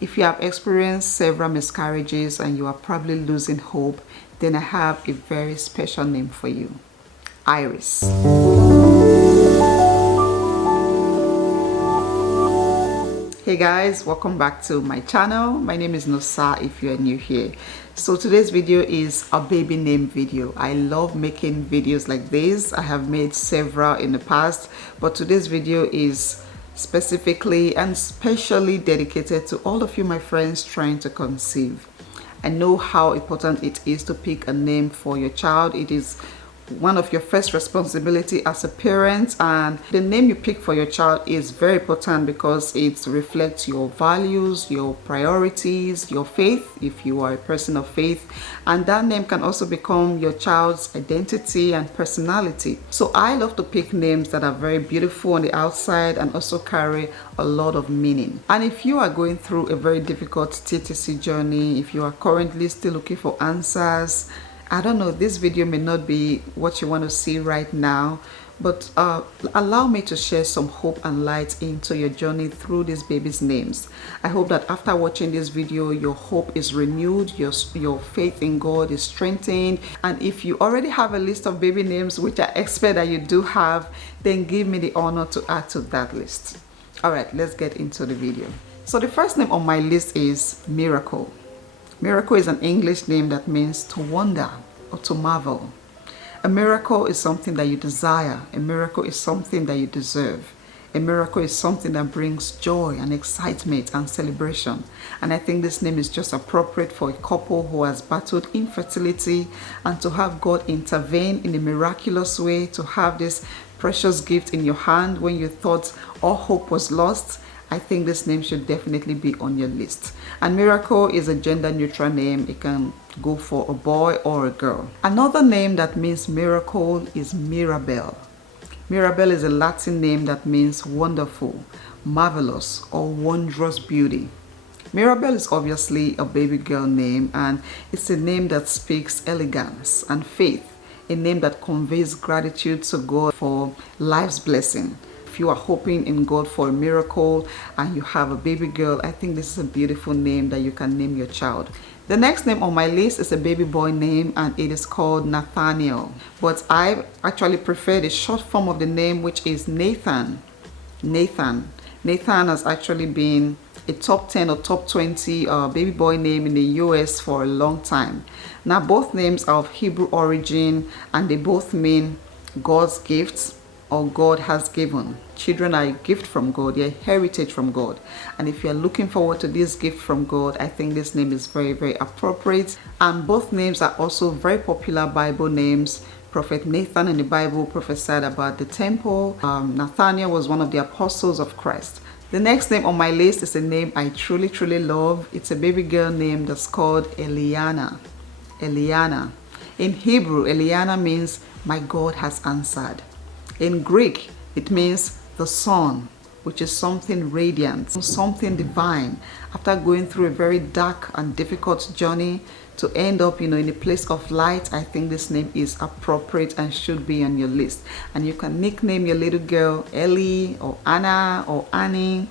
If you have experienced several miscarriages and you are probably losing hope, then I have a very special name for you. Iris. Hey guys, welcome back to my channel. My name is Nosa if you are new here. So today's video is a baby name video. I love making videos like this. I have made several in the past, but today's video is specifically and specially dedicated to all of you, my friends, trying to conceive. I know how important it is to pick a name for your child. It is one of your first responsibility as a parent, and the name you pick for your child is very important because it reflects your values, your priorities, your faith if you are a person of faith, and that name can also become your child's identity and personality. So I love to pick names that are very beautiful on the outside and also carry a lot of meaning. And if you are going through a very difficult TTC journey, if you are currently still looking for answers, I don't know, this video may not be what you want to see right now, but allow me to share some hope and light into your journey through these babies' names. I hope that after watching this video, your hope is renewed, your faith in God is strengthened. And if you already have a list of baby names, which I expect that you do have, then give me the honor to add to that list. All right, let's get into the video. So the first name on my list is Miracle. Miracle is an English name that means to wonder or to marvel. A miracle is something that you desire. A miracle is something that you deserve. A miracle is something that brings joy and excitement and celebration. And I think this name is just appropriate for a couple who has battled infertility, and to have God intervene in a miraculous way, to have this precious gift in your hand when you thought all hope was lost. I think this name should definitely be on your list. And Miracle is a gender neutral name. It can go for a boy or a girl. Another name that means miracle is Mirabel. Mirabel is a Latin name that means wonderful, marvelous, or wondrous beauty. Mirabel is obviously a baby girl name, and it's a name that speaks elegance and faith, a name that conveys gratitude to God for life's blessing. If you are hoping in God for a miracle and you have a baby girl, I think this is a beautiful name that you can name your child. The next name on my list is a baby boy name, and it is called Nathaniel. But I actually prefer the short form of the name, which is Nathan. Nathan has actually been a top 10 or top 20 baby boy name in the US for a long time. Now both names are of Hebrew origin, and they both mean God's gifts, or God has given. Children are a gift from God, they're a heritage from God. And if you're looking forward to this gift from God, I think this name is very, very appropriate. And both names are also very popular Bible names. Prophet Nathan in the Bible prophesied about the temple. Nathaniel was one of the apostles of Christ. The next name on my list is a name I truly, truly love. It's a baby girl name that's called Eliana. Eliana. In Hebrew, Eliana means my God has answered. In Greek, it means the sun, which is something radiant, something divine. After going through a very dark and difficult journey, to end up, in a place of light, I think this name is appropriate and should be on your list. And you can nickname your little girl Ellie or Anna or Annie.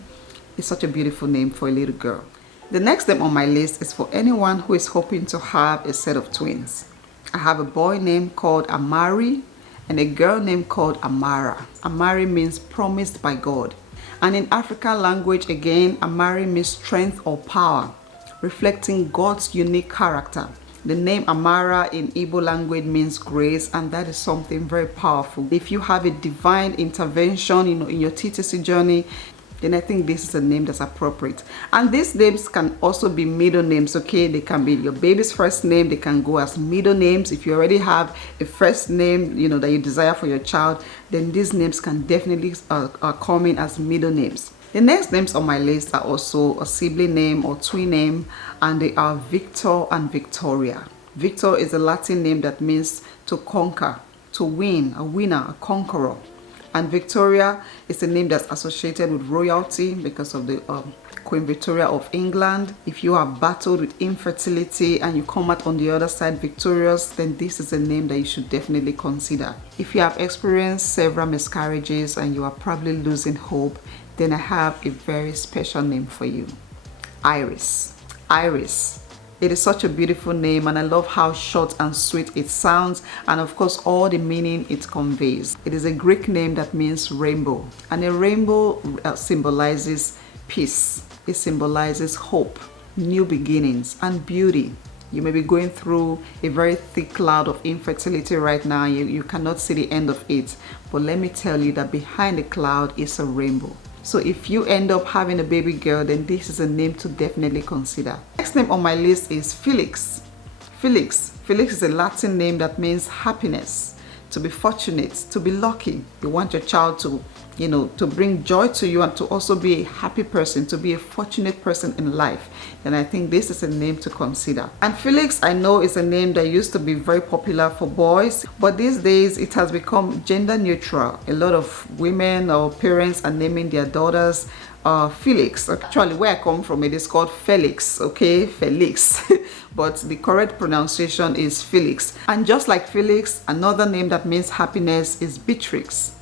It's such a beautiful name for a little girl. The next name on my list is for anyone who is hoping to have a set of twins. I have a boy named called Amari and a girl named called Amara. Amari means promised by God. And in African language, again, Amari means strength or power, reflecting God's unique character. The name Amara in Igbo language means grace, and that is something very powerful. If you have a divine intervention, in your TTC journey, then I think this is a name that's appropriate. And these names can also be middle names, okay? They can be your baby's first name. They can go as middle names. If you already have a first name, that you desire for your child, then these names can definitely come in as middle names. The next names on my list are also a sibling name or twin name, and they are Victor and Victoria. Victor is a Latin name that means to conquer, to win, a winner, a conqueror. And Victoria is a name that's associated with royalty because of the Queen Victoria of England. If you have battled with infertility and you come out on the other side victorious, then this is a name that you should definitely consider. If you have experienced several miscarriages and you are probably losing hope, then I have a very special name for you. Iris. Iris. It is such a beautiful name, and I love how short and sweet it sounds, and of course all the meaning it conveys. It is a Greek name that means rainbow, and a rainbow symbolizes peace. It symbolizes hope, new beginnings, and beauty. You may be going through a very thick cloud of infertility right now. You cannot see the end of it, but let me tell you that behind the cloud is a rainbow. So if you end up having a baby girl, then this is a name to definitely consider. Next name on my list is Felix. Felix. Felix is a Latin name that means happiness, to be fortunate, to be lucky. You want your child to, to bring joy to you and to also be a happy person, to be a fortunate person in life. Then I think this is a name to consider. And Felix, I know, is a name that used to be very popular for boys, but these days it has become gender neutral. A lot of women or parents are naming their daughters Felix. Actually, where I come from, it is called Felix, okay? Felix. But the correct pronunciation is Felix. And just like Felix, another name that means happiness is Beatrix.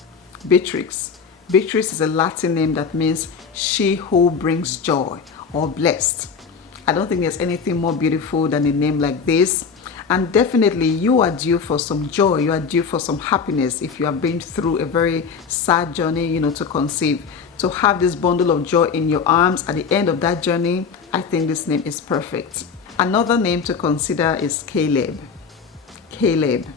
Beatrix. Beatrix is a Latin name that means she who brings joy or blessed. I don't think there's anything more beautiful than a name like this. And definitely you are due for some joy, you are due for some happiness if you have been through a very sad journey, to conceive. To have this bundle of joy in your arms at the end of that journey, I think this name is perfect. Another name to consider is Caleb. Caleb.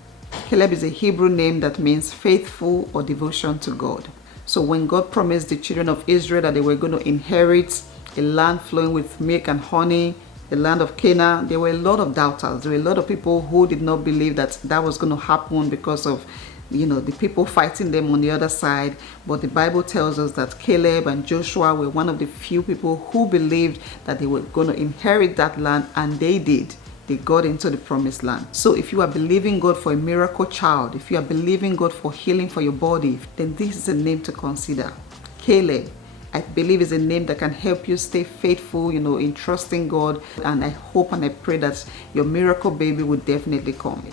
Caleb is a Hebrew name that means faithful or devotion to God. So when God promised the children of Israel that they were going to inherit a land flowing with milk and honey, the land of Canaan, there were a lot of doubters. There were a lot of people who did not believe that that was going to happen because of the people fighting them on the other side. But the Bible tells us that Caleb and Joshua were one of the few people who believed that they were going to inherit that land, and they did. They got into the promised land. So if you are believing God for a miracle child, if you are believing God for healing for your body, then this is a name to consider. Caleb, I believe, is a name that can help you stay faithful, in trusting God. And I hope and I pray that your miracle baby will definitely come.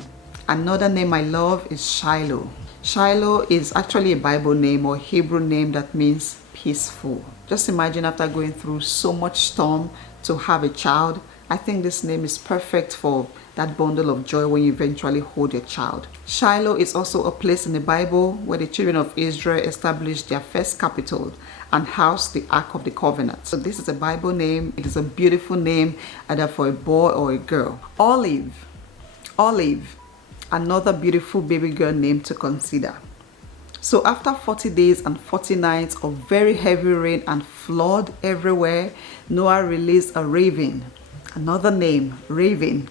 Another name I love is Shiloh. Shiloh is actually a Bible name or Hebrew name that means peaceful. Just imagine after going through so much storm to have a child. I think this name is perfect for that bundle of joy when you eventually hold your child. Shiloh is also a place in the Bible where the children of Israel established their first capital and housed the Ark of the Covenant. So this is a Bible name. It is a beautiful name either for a boy or a girl. Olive. Olive. Another beautiful baby girl name to consider. So after 40 days and 40 nights of very heavy rain and flood everywhere, Noah released a raven. Another name, Raven.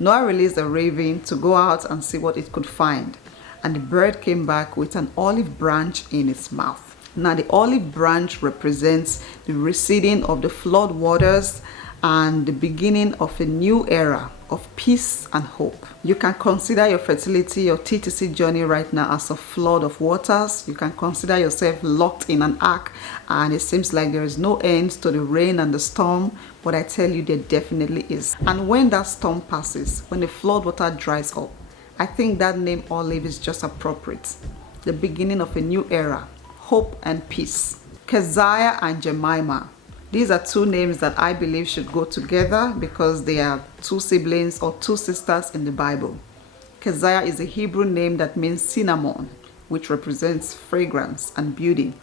Noah released a raven to go out and see what it could find. And the bird came back with an olive branch in its mouth. Now the olive branch represents the receding of the flood waters and the beginning of a new era of peace and hope. You can consider your fertility or TTC journey right now as a flood of waters. You can consider yourself locked in an ark and it seems like there is no end to the rain and the storm, but I tell you there definitely is. And when that storm passes, when the flood water dries up, I think that name Olive is just appropriate. The beginning of a new era, hope and peace. Keziah and Jemimah. These are two names that I believe should go together because they are two siblings or two sisters in the Bible. Keziah is a Hebrew name that means cinnamon, which represents fragrance and beauty.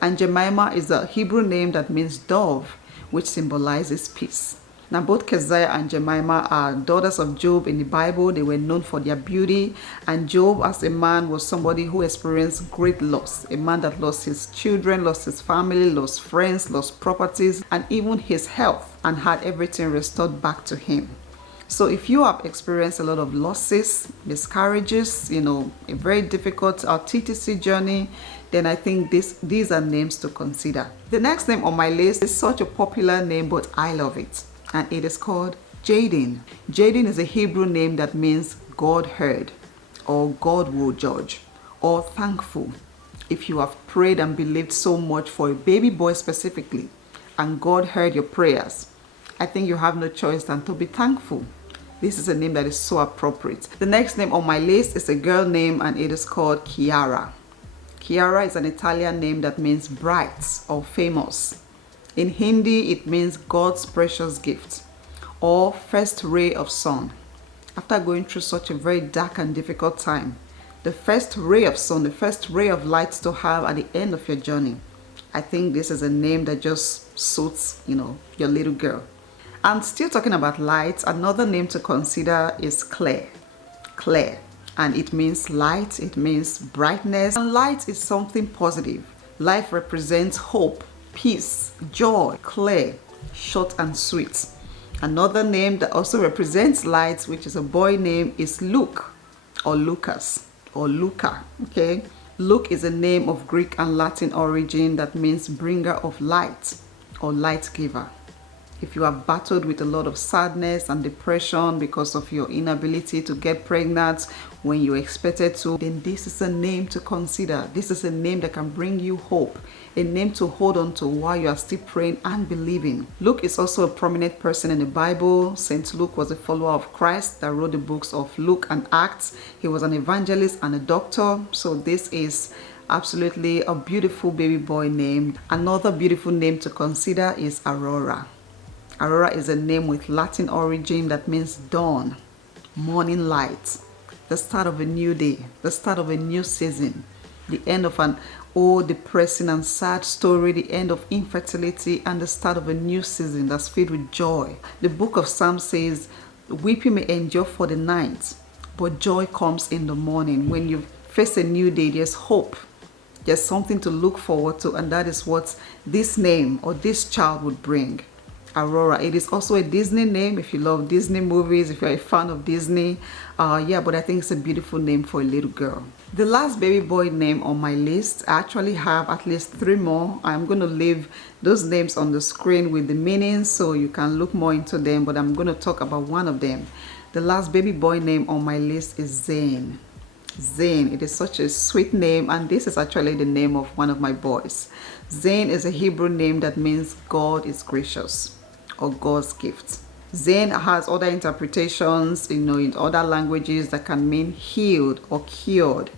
And Jemimah is a Hebrew name that means dove, which symbolizes peace. Now both Keziah and Jemimah are daughters of Job in the Bible. They were known for their beauty, and Job as a man was somebody who experienced great loss. A man that lost his children, lost his family, lost friends, lost properties, and even his health, and had everything restored back to him. So if you have experienced a lot of losses, miscarriages, a very difficult TTC journey, then I think these are names to consider. The next name on my list is such a popular name, but I love it. And it is called Jaden. Jaden is a Hebrew name that means God heard, or God will judge, or thankful. If you have prayed and believed so much for a baby boy specifically, and God heard your prayers, I think you have no choice than to be thankful. This is a name that is so appropriate. The next name on my list is a girl name, and it is called Chiara. Chiara is an Italian name that means bright or famous. In Hindi, it means God's precious gift or first ray of sun. After going through such a very dark and difficult time, the first ray of sun, the first ray of light to have at the end of your journey. I think this is a name that just suits, your little girl. And still talking about light, another name to consider is Claire. Claire. And it means light, it means brightness. And light is something positive. Life represents hope, peace, joy. Claire, short and sweet. Another name that also represents light, which is a boy name, is Luke or Lucas or Luca. Okay, Luke is a name of Greek and Latin origin that means bringer of light or light giver. If you have battled with a lot of sadness and depression because of your inability to get pregnant when you expected to, then this is a name to consider. This is a name that can bring you hope, a name to hold on to while you are still praying and believing. Luke is also a prominent person in the Bible. Saint Luke was a follower of Christ that wrote the books of Luke and Acts. He was an evangelist and a doctor. So this is absolutely a beautiful baby boy name. Another beautiful name to consider is Aurora. Aurora is a name with Latin origin that means dawn, morning light, the start of a new day, the start of a new season, the end of an old, depressing and sad story, the end of infertility, and the start of a new season that's filled with joy. The book of Psalms says, weeping may endure for the night, but joy comes in the morning. When you face a new day, there's hope. There's something to look forward to, and that is what this name or this child would bring. Aurora. It is also a Disney name if you love Disney movies, if you're a fan of Disney. But I think it's a beautiful name for a little girl. The last baby boy name on my list, I actually have at least 3 more. I'm going to leave those names on the screen with the meanings so you can look more into them, but I'm going to talk about one of them. The last baby boy name on my list is Zane. Zane, it is such a sweet name, and this is actually the name of one of my boys. Zane is a Hebrew name that means God is gracious or God's gift. Zane has other interpretations, in other languages that can mean healed or cured.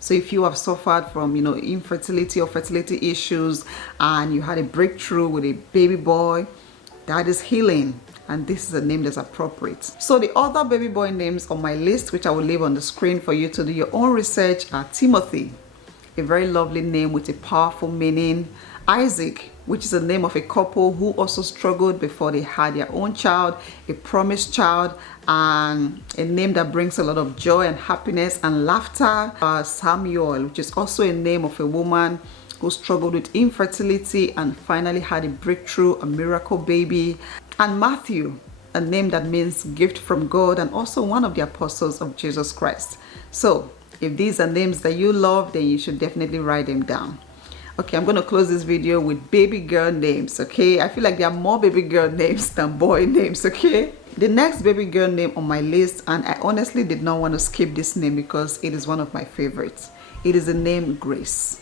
So if you have suffered from, infertility or fertility issues and you had a breakthrough with a baby boy, that is healing. And this is a name that's appropriate. So the other baby boy names on my list, which I will leave on the screen for you to do your own research, are Timothy, a very lovely name with a powerful meaning. Isaac, which is the name of a couple who also struggled before they had their own child, a promised child, and a name that brings a lot of joy and happiness and laughter. Samuel, which is also a name of a woman who struggled with infertility and finally had a breakthrough, a miracle baby. And Matthew, a name that means gift from God and also one of the apostles of Jesus Christ. So if these are names that you love, then you should definitely write them down. Okay, I'm going to close this video with baby girl names, okay? I feel like there are more baby girl names than boy names, okay? The next baby girl name on my list, and I honestly did not want to skip this name because it is one of my favorites. It is the name Grace.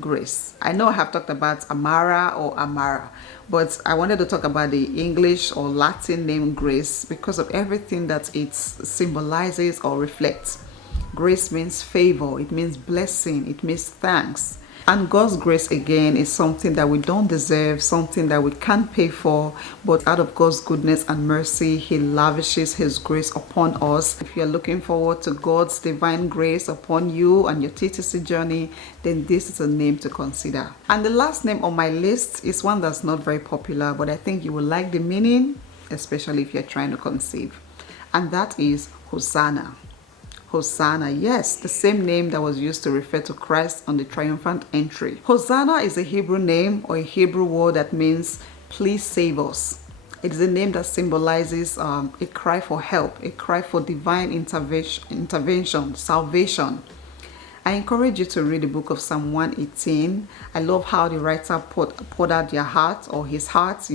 Grace. I know I have talked about Amara or Amara, but I wanted to talk about the English or Latin name Grace because of everything that it symbolizes or reflects. Grace means favor, it means blessing, it means thanks. And God's grace again is something that we don't deserve, something that we can't pay for, but out of God's goodness and mercy, He lavishes His grace upon us. If you're looking forward to God's divine grace upon you and your TTC journey, then this is a name to consider. And the last name on my list is one that's not very popular, but I think you will like the meaning, especially if you're trying to conceive. And that is Hosanna. Hosanna, yes, the same name that was used to refer to Christ on the triumphant entry. Hosanna is a Hebrew name or a Hebrew word that means please save us. It is a name that symbolizes a cry for help, a cry for divine intervention, salvation. I encourage you to read the book of Psalm 118. I love how the writer poured out their heart or his heart,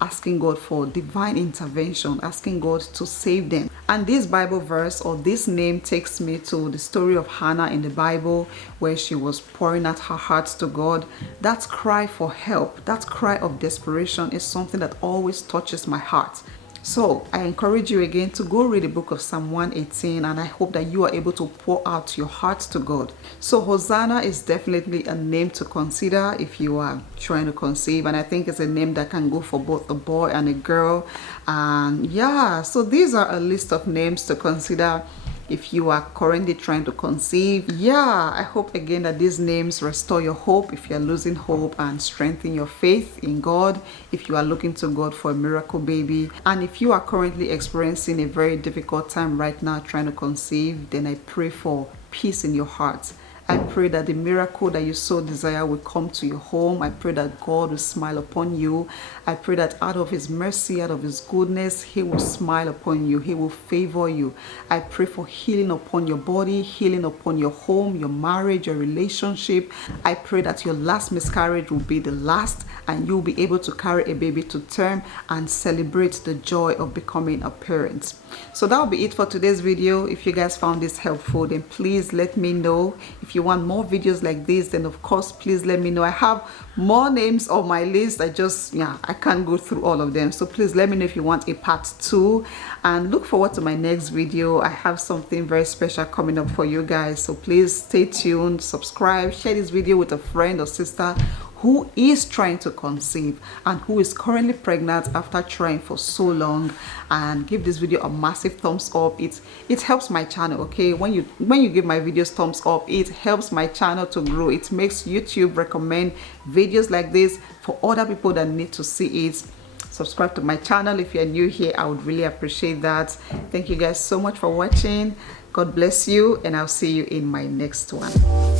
asking God for divine intervention, asking God to save them. And this Bible verse or this name takes me to the story of Hannah in the Bible where she was pouring out her heart to God. That cry for help, that cry of desperation is something that always touches my heart. So I encourage you again to go read the book of Psalm 118, and I hope that you are able to pour out your heart to God. So Hosanna is definitely a name to consider if you are trying to conceive, and I think it's a name that can go for both a boy and a girl. And yeah, so these are a list of names to consider if you are currently trying to conceive. Yeah, I hope again that these names restore your hope if you're losing hope, and strengthen your faith in God if you are looking to God for a miracle baby. And if you are currently experiencing a very difficult time right now trying to conceive, then I pray for peace in your heart. I pray that the miracle that you so desire will come to your home. I pray that God will smile upon you. I pray that out of his mercy, out of his goodness, he will smile upon you. He will favor you. I pray for healing upon your body, healing upon your home, your marriage, your relationship. I pray that your last miscarriage will be the last, and you'll be able to carry a baby to term and celebrate the joy of becoming a parent. So that'll be it for today's video. If you guys found this helpful, then please let me know. If you want more videos like this, then of course please let me know. I have more names on my list. I can't go through all of them, so please let me know if you want a part 2, and look forward to my next video. I have something very special coming up for you guys, so please stay tuned, subscribe, share this video with a friend or sister who is trying to conceive and who is currently pregnant after trying for so long, and give this video a massive thumbs up. It helps my channel, okay? When you give my videos thumbs up, it helps my channel to grow. It makes YouTube recommend videos like this for other people that need to see it. Subscribe to my channel if you're new here. I would really appreciate that. Thank you guys so much for watching. God bless you, and I'll see you in my next one.